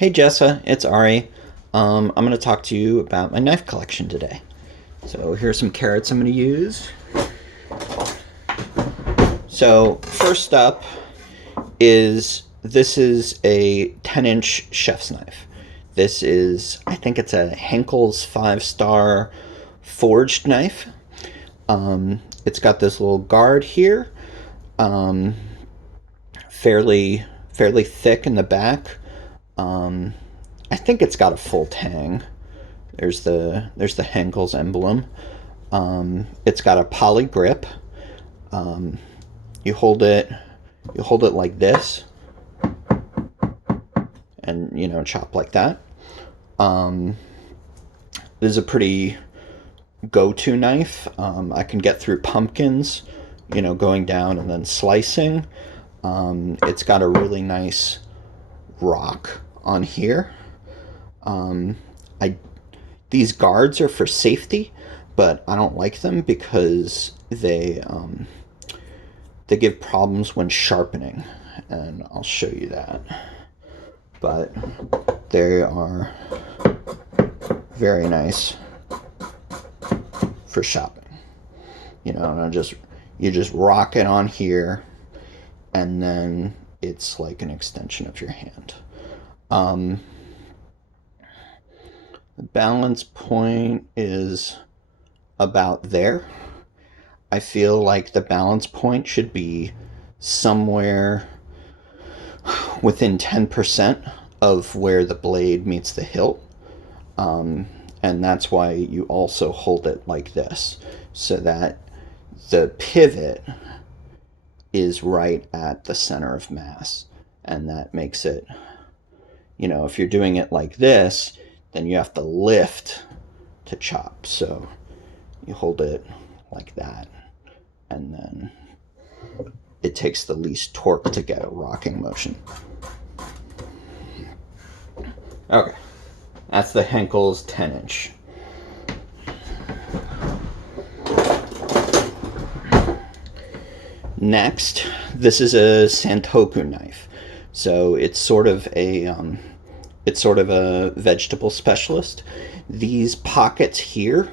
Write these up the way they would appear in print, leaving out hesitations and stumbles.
Hey Jessa, it's Ari. I'm going to talk to you about my knife collection today. So here's some carrots I'm going to use. So first up is this is a 10-inch chef's knife. This is, I think it's a Henkel's 5-star forged knife. It's got this little guard here, um, fairly thick in the back. Um, I think it's got a full tang. There's the Henkel's emblem. It's got a poly grip. Um, you hold it you hold it like this, and chop like that. Um, this is a pretty go-to knife. I can get through pumpkins, going down and then slicing. It's got a really nice rock on here. Um, I These guards are for safety, but I don't like them because they give problems when sharpening, and I'll show you that. But they are very nice for shopping. And you just rock it on here, and then it's like an extension of your hand. Um, the balance point is about there. I feel like the balance point should be somewhere within 10% of where the blade meets the hilt. Um, and that's why you also hold it like this, so that the pivot is right at the center of mass. And that makes it, if you're doing it like this, then you have to lift to chop. So you hold it like that, and then it takes the least torque to get a rocking motion. Okay, that's the Henkel's 10-inch. Next, this is a Santoku knife. So it's sort of a vegetable specialist. These pockets here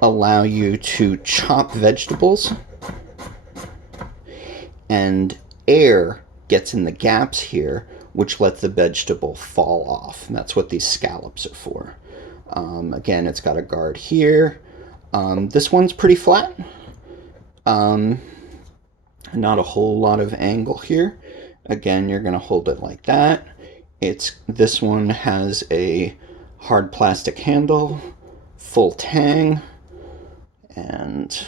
allow you to chop vegetables, and air gets in the gaps here, which lets the vegetable fall off. And that's what these scallops are for. Again, it's got a guard here. This one's pretty flat. Not a whole lot of angle here. Again, you're going to hold it like that. This one has a hard plastic handle, full tang, and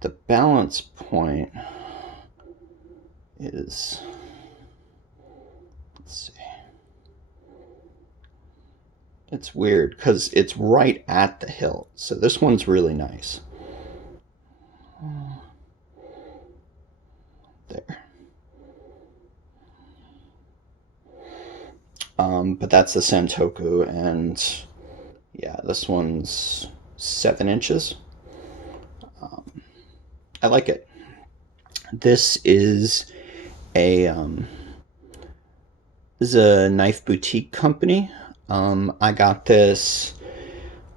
the balance point is, let's see, it's weird because it's right at the hilt. So this one's really nice. There. But that's the Santoku, and yeah, this one's 7 inches. I like it. This is a knife boutique company. I got this.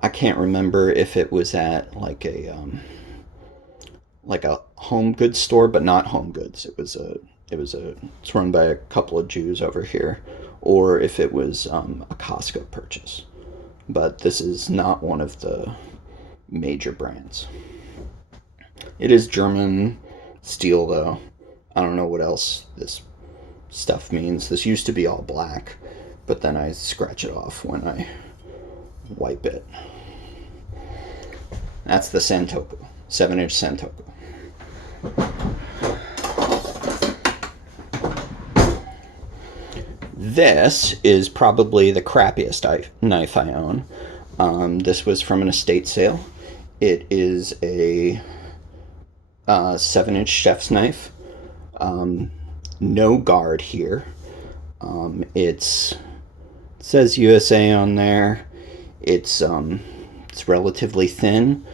I can't remember if it was at like a home goods store, but not home goods. It's run by a couple of Jews over here, or if it was a Costco purchase. But this is not one of the major brands. It is German steel, though. I don't know what else this stuff means. This used to be all black, but then I scratch it off when I wipe it. That's the Santoku, 7-inch Santoku. This is probably the crappiest knife I own. This was from an estate sale. It is a 7-inch chef's knife. No guard here. It says USA on there. It's relatively thin.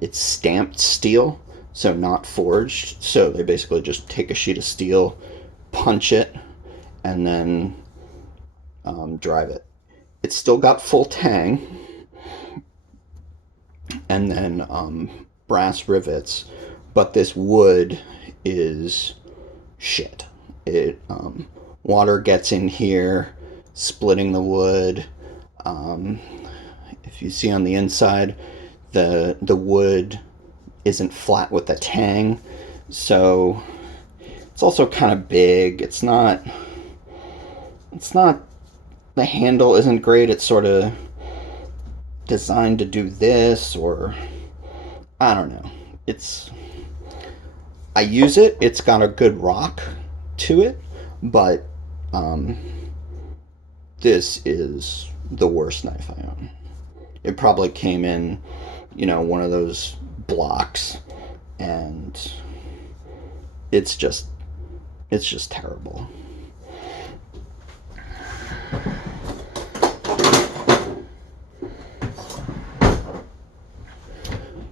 It's stamped steel, so not forged. So they basically just take a sheet of steel, punch it, and then drive it. It's still got full tang, and then brass rivets, but this wood is shit. It water gets in here, splitting the wood. Um, if you see on the inside, the wood isn't flat with the tang, so it's also kind of big. It's not the handle isn't great. It's sort of designed to do this, or I don't know. It's I use it. It's got a good rock to it, but um, this is the worst knife I own. It probably came in, one of those blocks, and it's just it's just terrible.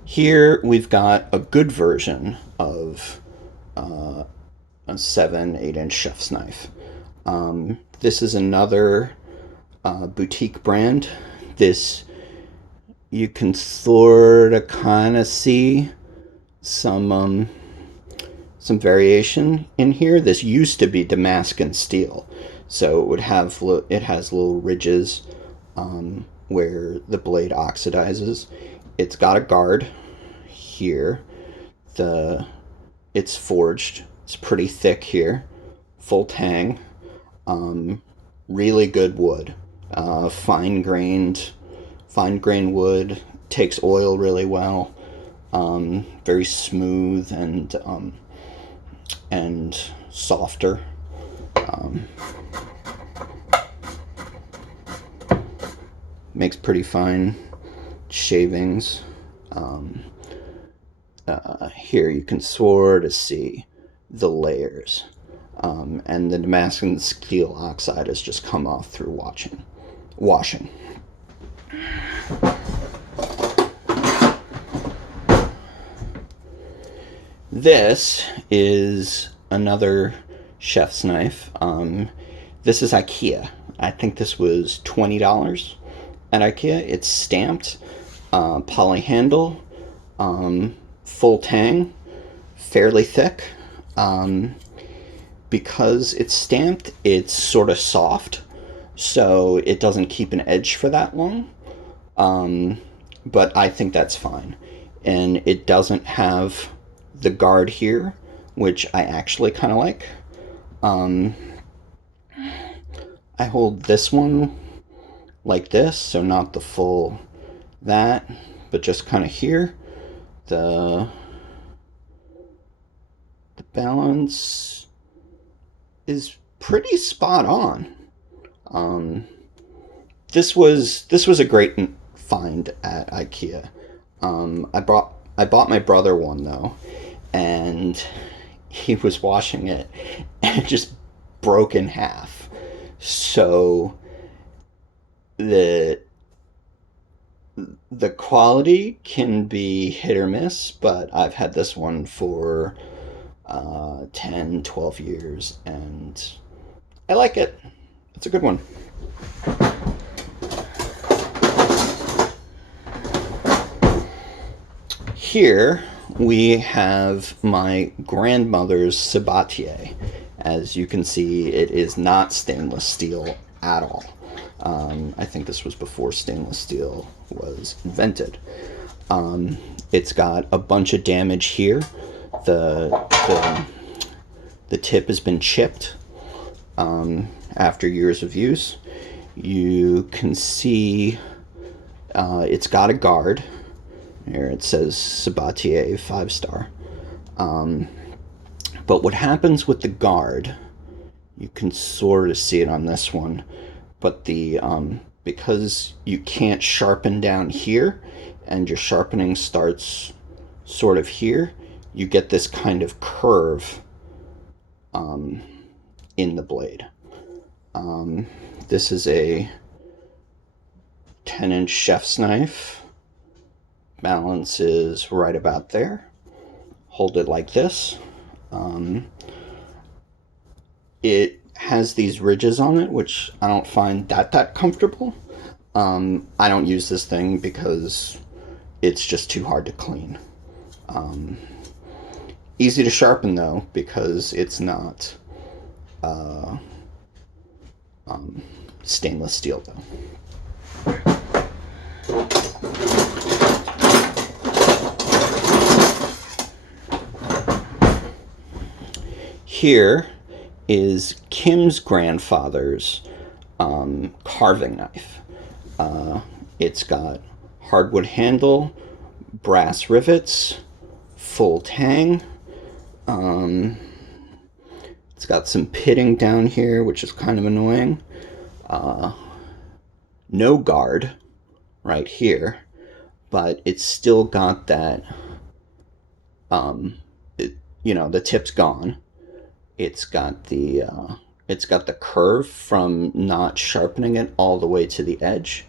Here we've got a good version of a 7-8 inch chef's knife. This is another boutique brand. This you can sort of kind of see some some variation in here. This used to be Damascus steel, so it has little ridges where the blade oxidizes. It's got a guard here. The it's forged. It's pretty thick here. Full tang. Really good wood. Fine grained wood. Takes oil really well. Very smooth and softer. Makes pretty fine shavings. Here you can sort of see the layers, and the Damascus steel oxide has just come off through washing. This is another chef's knife. This is IKEA. I think this was $20 at IKEA. It's stamped, poly handle, full tang, fairly thick. Because it's stamped, it's sort of soft, so it doesn't keep an edge for that long. But I think that's fine. And it doesn't have the guard here, which I actually kind of like. I hold this one like this, so not the full that, but just kind of here. The balance is pretty spot on. This was a great find at IKEA. I bought my brother one though, and he was washing it, and it just broke in half. So the quality can be hit or miss, but I've had this one for 10, 12 years, and I like it. It's a good one. Here we have my grandmother's Sabatier. As you can see, it is not stainless steel at all. I think this was before stainless steel was invented. It's got a bunch of damage here. The tip has been chipped after years of use. You can see it's got a guard. Here it says Sabatier 5-star. But what happens with the guard, you can sort of see it on this one, but because you can't sharpen down here and your sharpening starts sort of here, you get this kind of curve in the blade. This is a 10-inch chef's knife. Balance is right about there. Hold it like this. has these ridges on it, which I don't find that comfortable. I don't use this thing because it's just too hard to clean. Easy to sharpen though, because it's not stainless steel though. Here is Kim's grandfather's carving knife. It's got hardwood handle, brass rivets, full tang. It's got some pitting down here, which is kind of annoying. No guard right here, but it's still got that, the tip's gone. It's got the curve from not sharpening it all the way to the edge.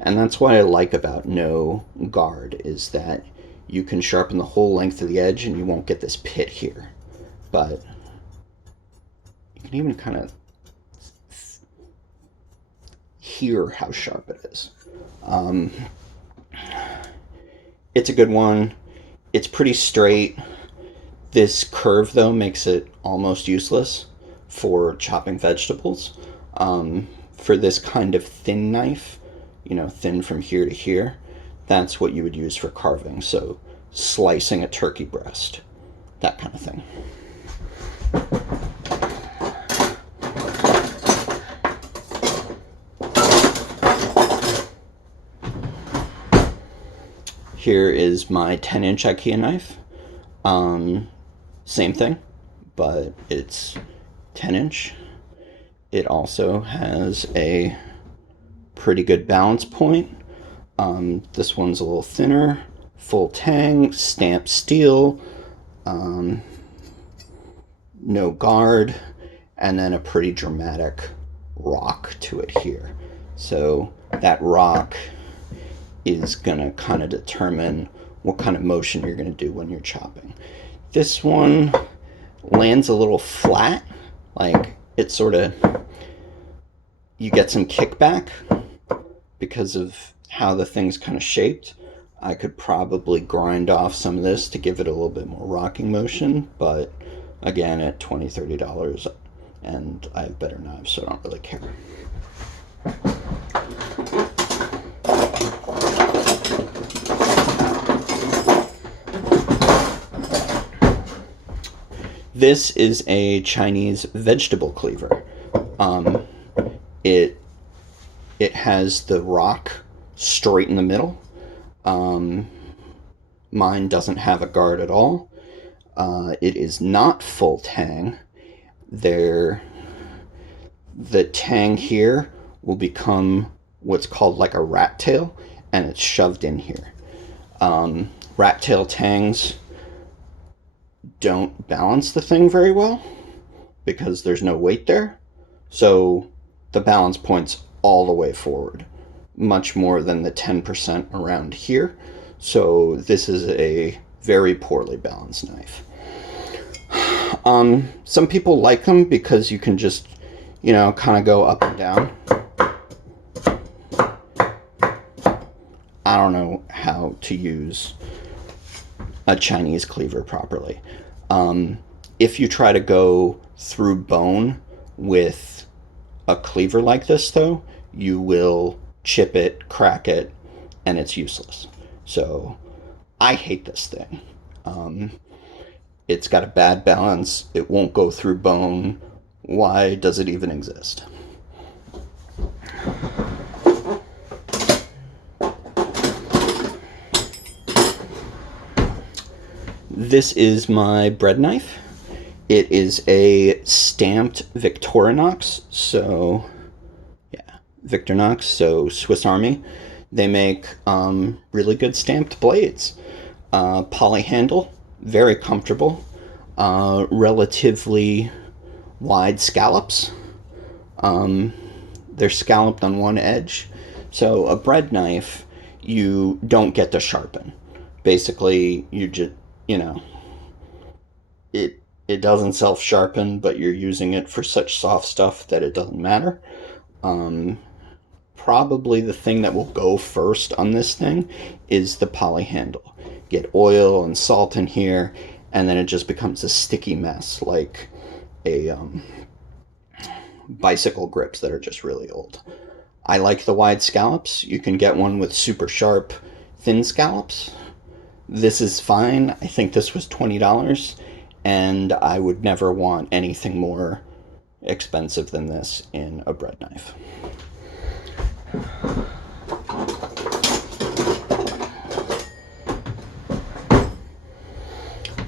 And that's what I like about no guard, is that you can sharpen the whole length of the edge and you won't get this pit here. But you can even kind of hear how sharp it is. It's a good one. It's pretty straight. This curve, though, makes it almost useless for chopping vegetables. For this kind of thin knife, thin from here to here, that's what you would use for carving. So slicing a turkey breast, that kind of thing. Here is my 10-inch IKEA knife. Same thing, but it's 10-inch. It also has a pretty good balance point. This one's a little thinner, full tang, stamped steel, no guard, and then a pretty dramatic rock to it here. So that rock is gonna kind of determine what kind of motion you're gonna do when you're chopping. This one lands a little flat, like it sort of, you get some kickback because of how the thing's kind of shaped. I could probably grind off some of this to give it a little bit more rocking motion, but again, at $20, $30, and I have better knives, so I don't really care. This is a Chinese vegetable cleaver. It has the rock straight in the middle. Mine doesn't have a guard at all. It is not full tang. The tang here will become what's called like a rat tail, and it's shoved in here. Rat tail tangs don't balance the thing very well because there's no weight there. So the balance point's all the way forward, much more than the 10% around here. So this is a very poorly balanced knife. Some people like them because you can just, kind of go up and down. I don't know how to use a Chinese cleaver properly. If you try to go through bone with a cleaver like this, though, you will chip it, crack it, and it's useless. So I hate this thing. It's got a bad balance. It won't go through bone. Why does it even exist? This is my bread knife. It is a stamped Victorinox, so yeah, Victorinox, so Swiss Army. They make really good stamped blades. Poly handle, very comfortable. Relatively wide scallops. They're scalloped on one edge. So a bread knife, you don't get to sharpen. Basically, you just, it doesn't self-sharpen, but you're using it for such soft stuff that it doesn't matter. Um, Probably the thing that will go first on this thing is the poly handle. Get oil and salt in here, and then it just becomes a sticky mess, like a bicycle grips that are just really old. I like the wide scallops. You can get one with super sharp, thin scallops. This is fine. I think this was $20, and I would never want anything more expensive than this in a bread knife.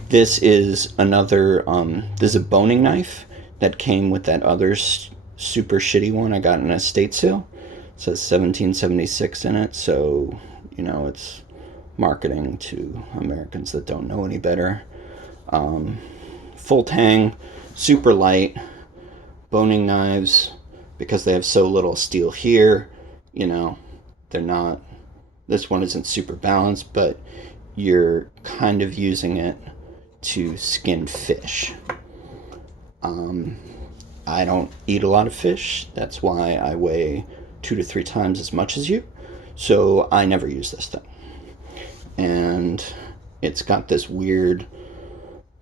This is another, this is a boning knife that came with that other super shitty one I got in an estate sale. It says 1776 in it, so, you know, it's marketing to Americans that don't know any better. Full tang, super light, boning knives, because they have so little steel here, you know, they're not, this one isn't super balanced, but you're kind of using it to skin fish. I don't eat a lot of fish. That's why I weigh 2 to 3 times as much as you. So I never use this thing. And it's got this weird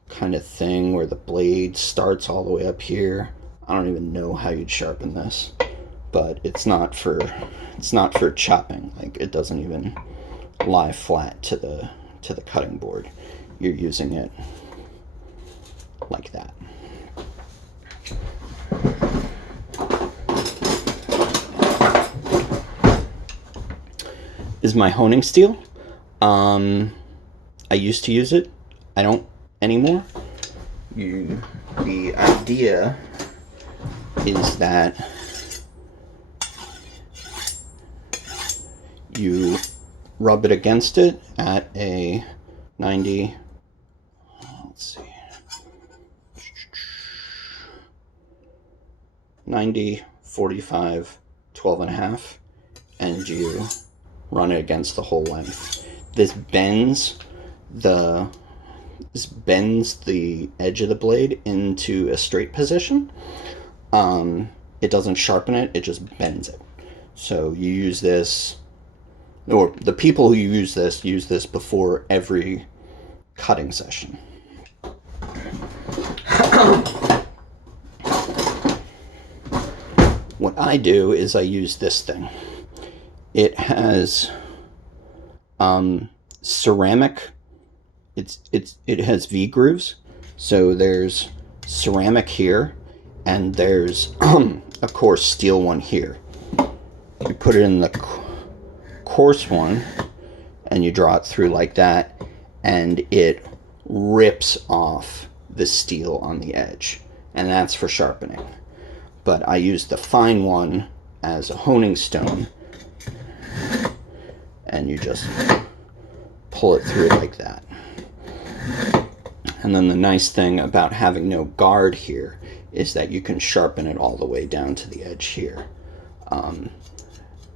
kind of thing where the blade starts all the way up here. I don't even know how you'd sharpen this, but it's not for chopping. Like, it doesn't even lie flat to the cutting board. You're using it like that. Is my honing steel. I used to use it. I don't anymore. The idea is that you rub it against it at a 90, let's see, 90, 45, 12 and a half, and you run it against the whole length. This bends the edge of the blade into a straight position. It doesn't sharpen it, it just bends it. So you use this, or the people who use this before every cutting session. What I do is I use this thing. It has ceramic. It has V grooves. So there's ceramic here, and there's a coarse steel one here. You put it in the coarse one, and you draw it through like that, and it rips off the steel on the edge, and that's for sharpening. But I use the fine one as a honing stone, and you just pull it through like that. And then the nice thing about having no guard here is that you can sharpen it all the way down to the edge here.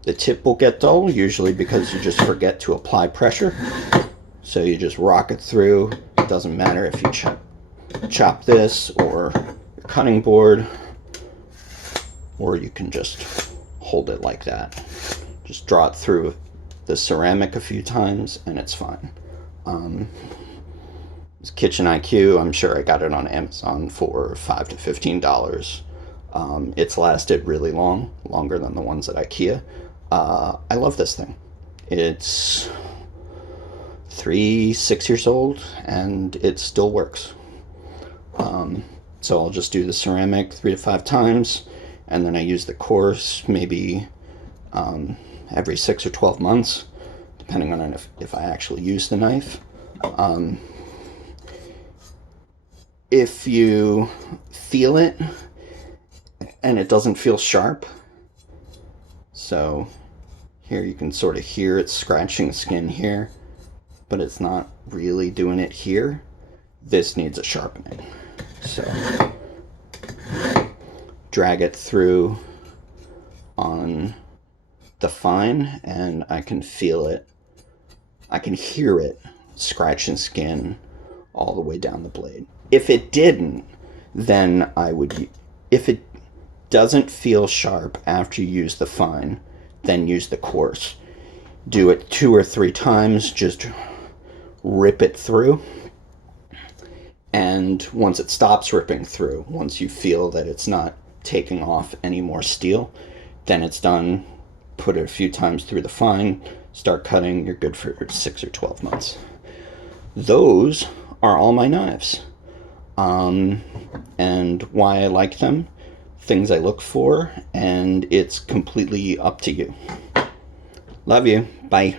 The tip will get dull, usually because you just forget to apply pressure. So you just rock it through. It doesn't matter if you chop this or your cutting board, or you can just hold it like that. Just draw it through the ceramic a few times and it's fine. It's Kitchen IQ. I'm sure I got it on Amazon for $5 to $15. It's lasted really long, longer than the ones at IKEA. I love this thing. It's 6 years old and it still works. So I'll just do the ceramic 3 to 5 times, and then I use the coarse maybe every 6 or 12 months, depending on if I actually use the knife. If you feel it and it doesn't feel sharp, so here you can sort of hear it scratching the skin here, but it's not really doing it here, this needs a sharpening. So drag it through on the fine, and I can feel it, I can hear it scratching skin all the way down the blade. If it didn't, then I would, if it doesn't feel sharp after you use the fine, then use the coarse. Do it 2 or 3 times, just rip it through. And once it stops ripping through, once you feel that it's not taking off any more steel, then it's done. Put it a few times through the fine, start cutting, you're good for 6 or 12 months. Those are all my knives. And why I like them, things I look for, and it's completely up to you. Love you. Bye.